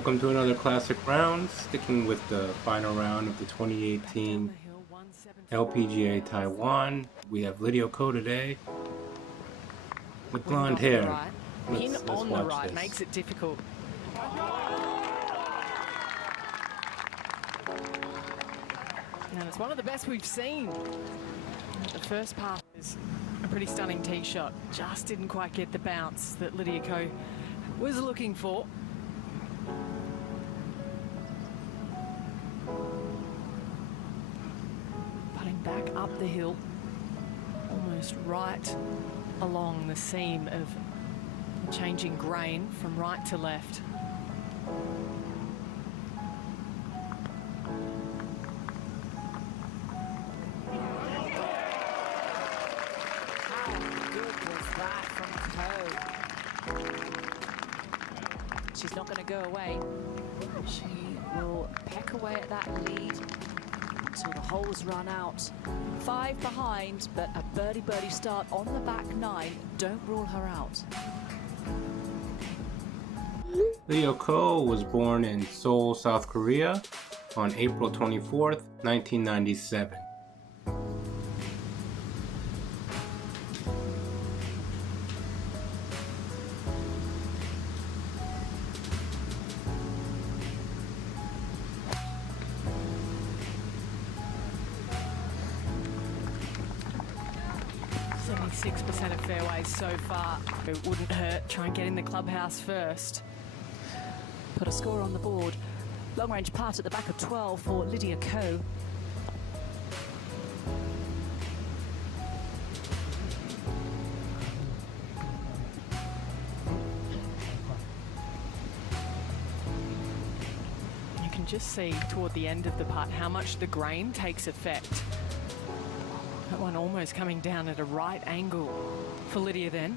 Welcome to another classic round, sticking with the final round of the 2018 LPGA Taiwan. We have Lydia today with blonde hair. Right. Pin on the right makes it difficult. And it's one of the best we've seen. The first pass is a pretty stunning tee shot. Just didn't quite get the bounce that Lydia was looking for. Putting back up the hill, almost right along the seam of changing grain from right to left. How good was that from Coe? She's not going to go away. She will peck away at that lead until the holes run out. 5 behind, but a birdie start on the back 9. Don't rule her out. Lydia Ko was born in Seoul, South Korea on April 24th, 1997. .6% of fairways so far. It wouldn't hurt. Try and get in the clubhouse first. Put a score on the board. Long range putt at the back of 12 for Lydia Ko. You can just see toward the end of the putt how much the grain takes effect. That one almost coming down at a right angle for Lydia then.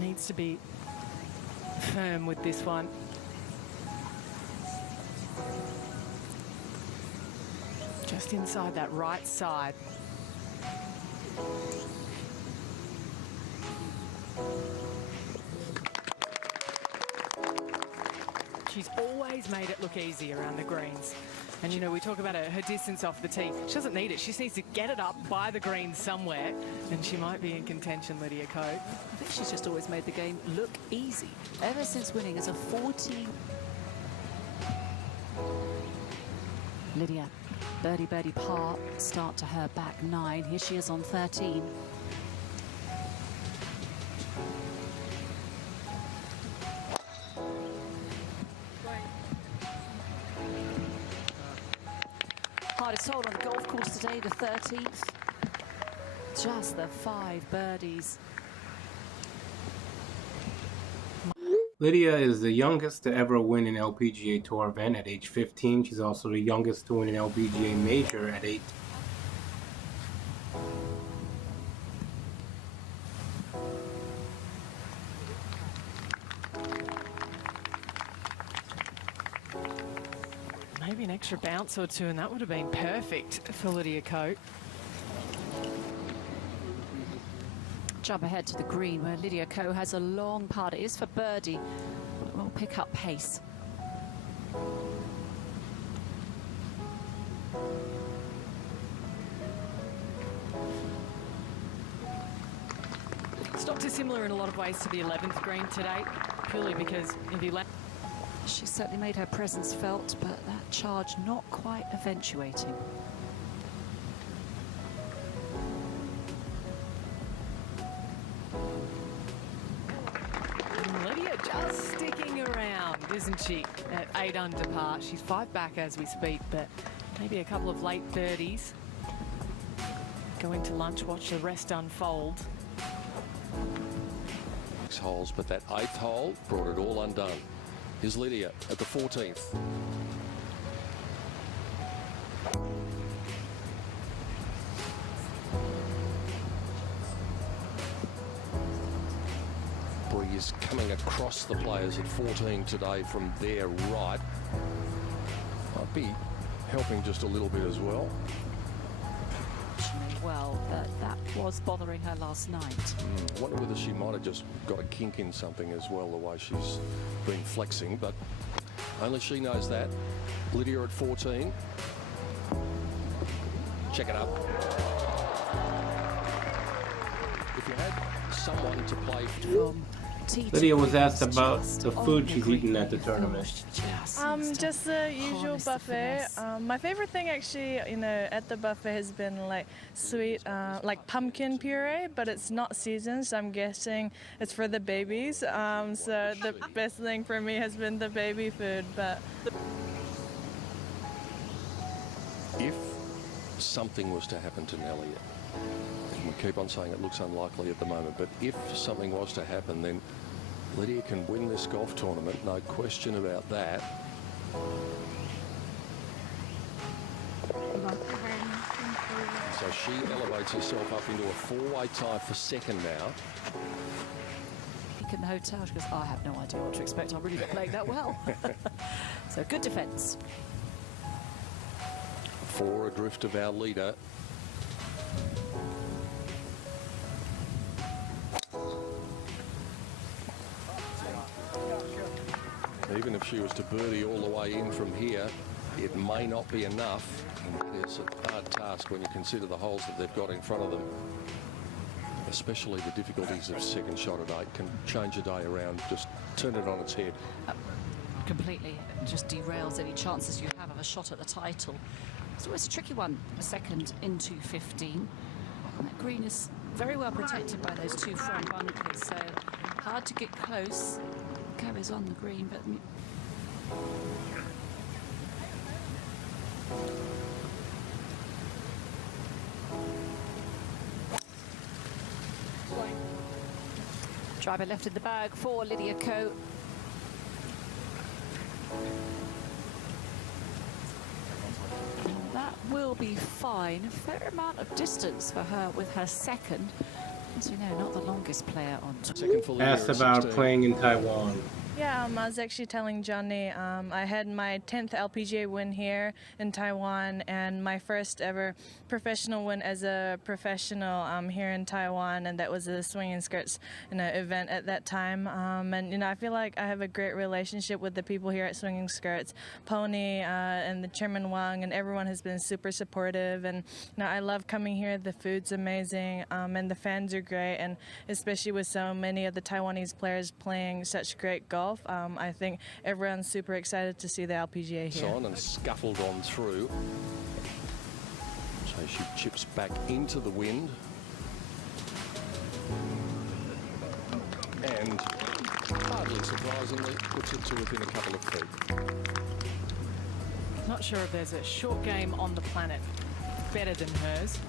Needs to be firm with this one. Just inside that right side. She's always made it look easy around the greens. And, you know, we talk about her distance off the tee. She doesn't need it. She just needs to get it up by the green somewhere, and she might be in contention, Lydia Ko. I think she's just always made the game look easy, ever since winning as a 14. Lydia, birdie par, start to her back 9. Here she is on 13. Hardest hole on the golf course today, the 13th. Just the 5 birdies. Lydia is the youngest to ever win an LPGA Tour event at age 15. She's also the youngest to win an LPGA major at 8. Maybe an extra bounce or two, and that would have been perfect for Lydia Ko. Jump ahead to the green where Lydia Ko has a long putt. It is for birdie, but it will pick up pace. Stopped is similar in a lot of ways to the 11th green today, purely because if the She certainly made her presence felt, but that charge not quite eventuating. Lydia just sticking around, isn't she? At 8 under par. She's 5 back as we speak, but maybe a couple of late 30s. Going to lunch, watch the rest unfold. Holes, but that 8th hole brought it all undone. Here's Lydia at the 14th. Boy, he's coming across the players at 14 today from their right. Might be helping just a little bit as well. well, but that was bothering her last night. I wonder whether she might have just got a kink in something as well, the way she's been flexing, but only she knows that. Lydia at 14. Check it up. If you had someone to play From tee to Lydia was green, asked it's about just the on food the she's green. eaten at the Oh, tournament. she just seems to Just the usual harness the buffet. finesse. My favorite thing actually, at the buffet has been like sweet, like pumpkin puree, but it's not seasoned, so I'm guessing it's for the babies. So the best thing for me has been the baby food, but. If something was to happen to Nellie, and we keep on saying it looks unlikely at the moment, but if something was to happen, then Lydia can win this golf tournament, no question about that. So she elevates herself up into a four-way tie for second now. In the hotel, she goes, I have no idea what to expect. I'm really not playing that well. So good defence. Four adrift of our leader. Even if she was to birdie all the way in from here, it may not be enough. And it is a hard task when you consider the holes that they've got in front of them. Especially the difficulties of second shot at 8 can change a day around, just turn it on its head. Completely. It just derails any chances you have of a shot at the title. It's always a tricky one, a second into 15. And that green is very well protected by those two front bunkers, so hard to get close. Carries on the green, but driver left in the bag for Lydia Ko. That will be fine. A fair amount of distance for her with her second. As we know, not the longest player on tour. Second for Lydia Asked at about 16. playing in Taiwan. Yeah, I was actually telling Johnny I had my 10th LPGA win here in Taiwan and my first ever professional win as a professional here in Taiwan, and that was a swinging skirts event at that time. And I feel like I have a great relationship with the people here at Swinging Skirts. Pony and the Chairman Wang and everyone has been super supportive, and I love coming here. The food's amazing, and the fans are great, and especially with so many of the Taiwanese players playing such great golf. I think everyone's super excited to see the LPGA here. On and scuffled on through. So she chips back into the wind. And hardly surprisingly puts it to within a couple of feet. Not sure if there's a short game on the planet better than hers.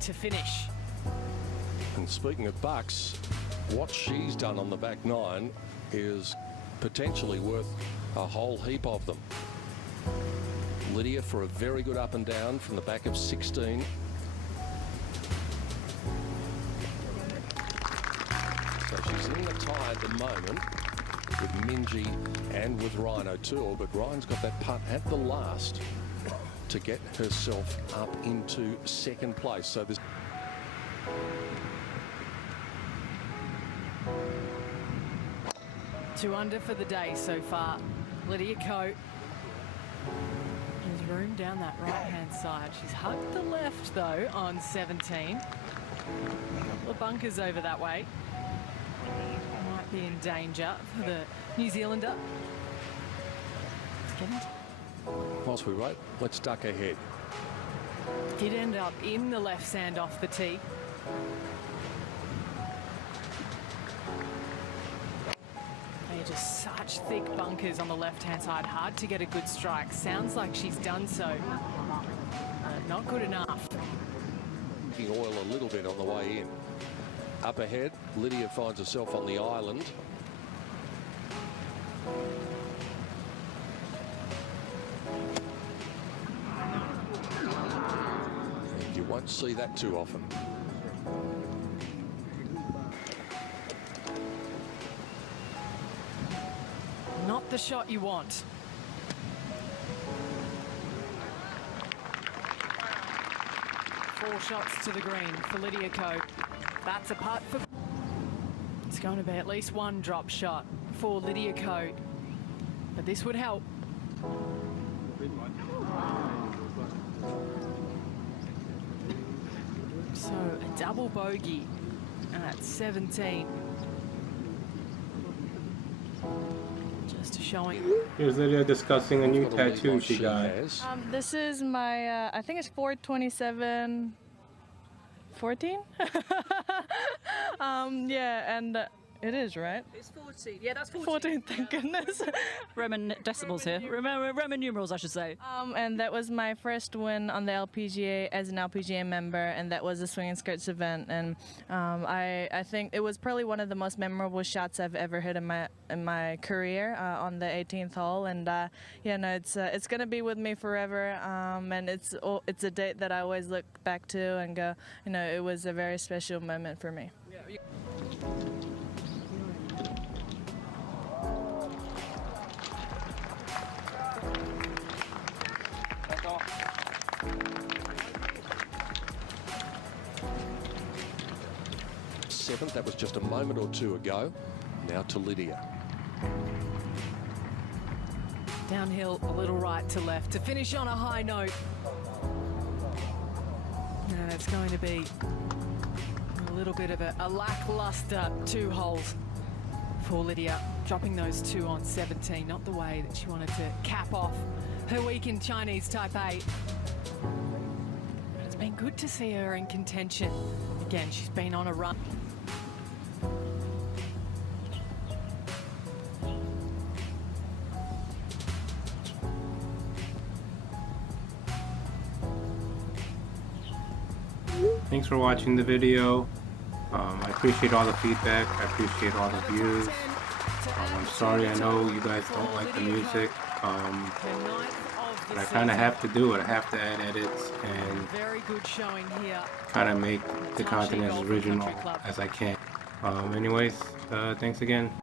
To finish. And speaking of bucks, what she's done on the back nine is potentially worth a whole heap of them. Lydia for a very good up and down from the back of 16. So she's in the tie at the moment with Minji and with Rhino too, but Ryan's got that putt at the last to get herself up into second place. So there's 2 under for the day so far. Lydia Ko. There's room down that right-hand side. She's hugged the left, though, on 17. A couple of bunkers over that way. Might be in danger for the New Zealander. It's getting whilst we wait, let's duck ahead. Did end up in the left sand off the tee. They're just such thick bunkers on the left-hand side. Hard to get a good strike. Sounds like she's done so. Not good enough. Oil a little bit on the way in. Up ahead, Lydia finds herself on the island. You won't see that too often. Not not the shot you want. Four shots to the green for Lydia Ko. That's a putt for... It's going to be at least one drop shot for Lydia Ko. But this would help. So a double bogey at 17. Just showing. Here's Lydia discussing a new Got a lead tattoo like she got. has. This is my, I think it's 427, 14? Yeah, and it is, right? It's 14. Yeah, that's 14, thank goodness. Roman decimals here. Roman numerals, I should say. And that was my first win on the LPGA as an LPGA member, and that was a swing and skirts event. And I think it was probably one of the most memorable shots I've ever hit in my career on the 18th hole. And yeah, no, it's gonna be with me forever. And it's a date that I always look back to and go, you know, it was a very special moment for me. Seventh, that was just a moment or two ago. Now to Lydia. Downhill, a little right to left to finish on a high note. And it's going to be a little bit of a lackluster 2 holes for Lydia, dropping those 2 on 17. Not the way that she wanted to cap off her week in Chinese Taipei. But it's been good to see her in contention. Again, she's been on a run. Thanks for watching the video. I appreciate all the feedback. I appreciate all the views. I'm sorry, I know you guys don't like the music, but I kind of have to do it. I have to add edits and Very good showing here. kind of make the content as original as I can. Anyways, thanks again.